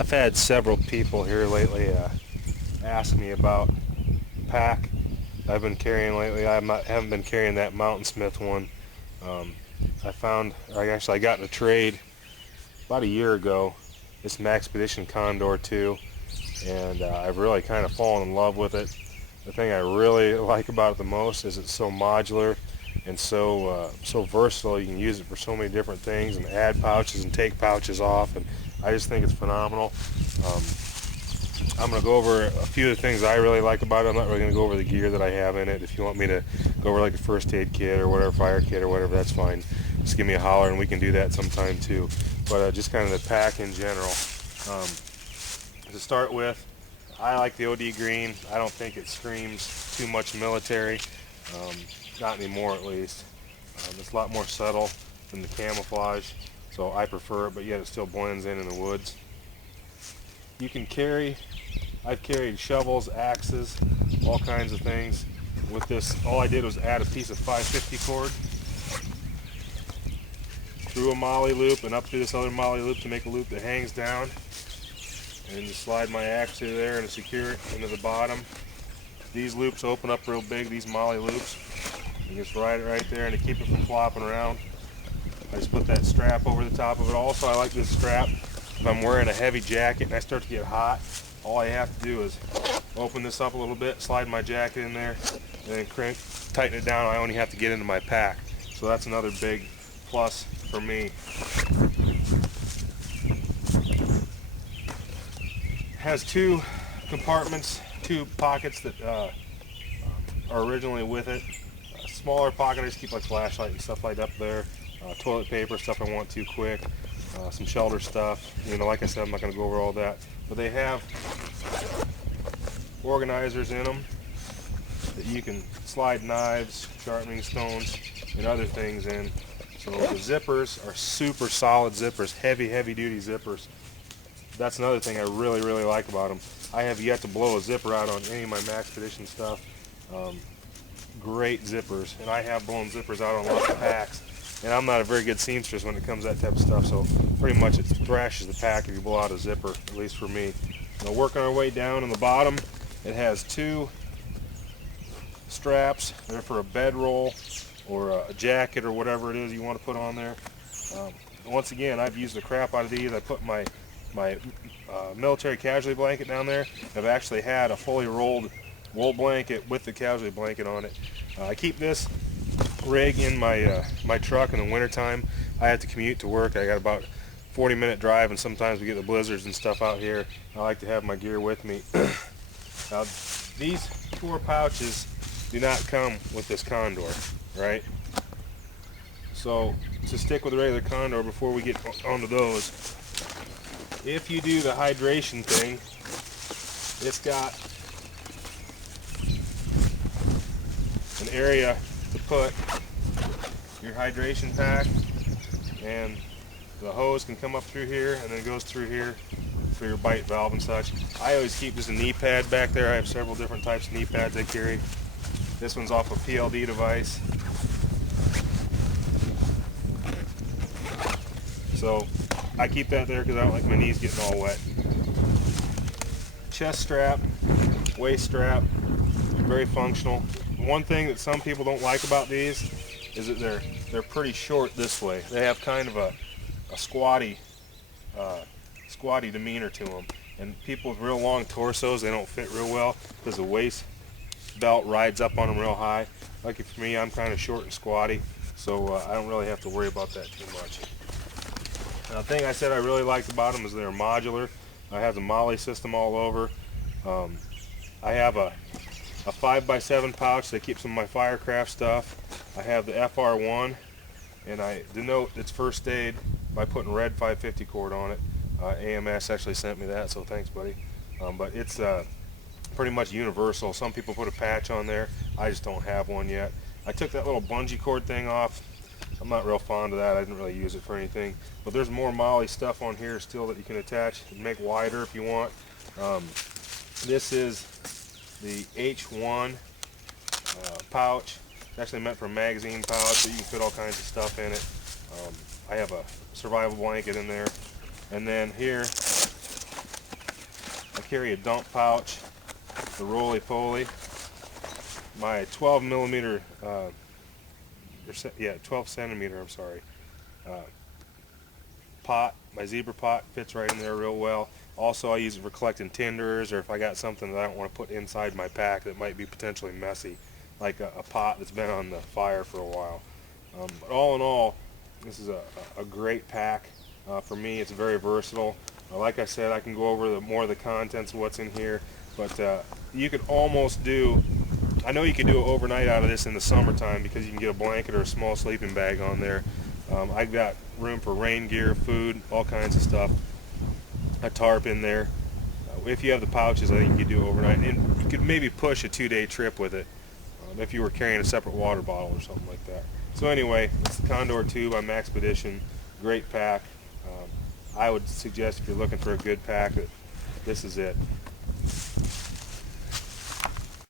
I've had several people here lately ask me about the pack I've been carrying lately. Haven't been carrying that Mountain Smith one. Um, I got in a trade about a year ago, this Maxpedition Condor II, and I've really kind of fallen in love with it. The thing I really like about it the most is it's so modular and so versatile. You can use it for so many different things and add pouches and take pouches off, and I just think it's phenomenal. Um, I'm going to go over a few of the things I really like about it. I'm not really going to go over the gear that I have in it. If you want me to go over like a first aid kit or whatever, fire kit or whatever, that's fine. Just give me a holler and we can do that sometime too. But just kind of the pack in general. To start with, I like the OD green. I don't think it screams too much military. Not anymore at least. It's a lot more subtle than the camouflage, so I prefer it, but yet it still blends in the woods. You can carry, I've carried shovels, axes, all kinds of things. With this, all I did was add a piece of 550 cord through a molly loop and up through this other molly loop to make a loop that hangs down, and then just slide my axe through there and secure it into the bottom. These loops open up real big, these molly loops. You just ride it right there, and to keep it from flopping around, I just put that strap over the top of it. Also, I like this strap. If I'm wearing a heavy jacket and I start to get hot, all I have to do is open this up a little bit, slide my jacket in there, and then tighten it down. I only have to get into my pack. So that's another big plus for me. It has two compartments, two pockets that are originally with it. A smaller pocket, I just keep like flashlight and stuff like up there. Toilet paper, stuff I want to quick. Some shelter stuff. You know, like I said, I'm not going to go over all that. But they have organizers in them that you can slide knives, sharpening stones, and other things in. So the zippers are super solid zippers, heavy duty zippers. That's another thing I really like about them. I have yet to blow a zipper out on any of my Maxpedition stuff. Great zippers, and I have blown zippers out on lots of packs. And I'm not a very good seamstress when it comes to that type of stuff, so pretty much it thrashes the pack if you blow out a zipper, at least for me. Now, working our way down on the bottom, it has two straps. They're for a bedroll or a jacket or whatever it is you want to put on there. Once again, I've used the crap out of these. I put my military casualty blanket down there. I've actually had a fully rolled wool blanket with the casualty blanket on it. I keep this rig in my my truck in the wintertime. I have to commute to work. I got about 40-minute drive, and sometimes we get the blizzards and stuff out here. I like to have my gear with me. Now, these 4 pouches do not come with this Condor, right? So to stick with the regular Condor, before we get onto those, if you do the hydration thing, it's got an area to put your hydration pack, and the hose can come up through here and then goes through here for your bite valve and such. I always keep just a knee pad back there. I have several different types of knee pads I carry. This one's off a PLD device. So I keep that there because I don't like my knees getting all wet. Chest strap, waist strap, very functional. One thing that some people don't like about these is that they're pretty short this way. They have kind of a squatty demeanor to them, and people with real long torsos, they don't fit real well because the waist belt rides up on them real high. Like for me, I'm kind of short and squatty, so I don't really have to worry about that too much. Now, the thing I said I really liked about them is they're modular. I have the molly system all over. I have a 5x7 pouch that keeps some of my firecraft stuff. I have the FR1, and I denote its first aid by putting red 550 cord on it. AMS actually sent me that, so thanks, buddy. But it's pretty much universal. Some people put a patch on there. I just don't have one yet. I took that little bungee cord thing off. I'm not real fond of that. I didn't really use it for anything. But there's more molly stuff on here still that you can attach and make wider if you want. This is the H1 pouch. It's actually meant for a magazine pouch, so you can fit all kinds of stuff in it. I have a survival blanket in there. And then here carry a dump pouch, the roly-poly, my 12 millimeter, 12 centimeter, I'm sorry, pot, my zebra pot fits right in there real well. Also, I use it for collecting tinders, or if I got something that I don't want to put inside my pack that might be potentially messy, like a pot that's been on the fire for a while. But all in all, this is a great pack. For me, it's very versatile. Like I said, I can go over more of the contents of what's in here, but you could almost do, I know you could do it overnight out of this in the summertime because you can get a blanket or a small sleeping bag on there. I've got room for rain gear, food, all kinds of stuff. A tarp in there. If you have the pouches, I think you could do it overnight, and you could maybe push a 2-day trip with it if you were carrying a separate water bottle or something like that. So anyway, it's the Condor II by Maxpedition. Great pack. I would suggest if you're looking for a good pack that this is it.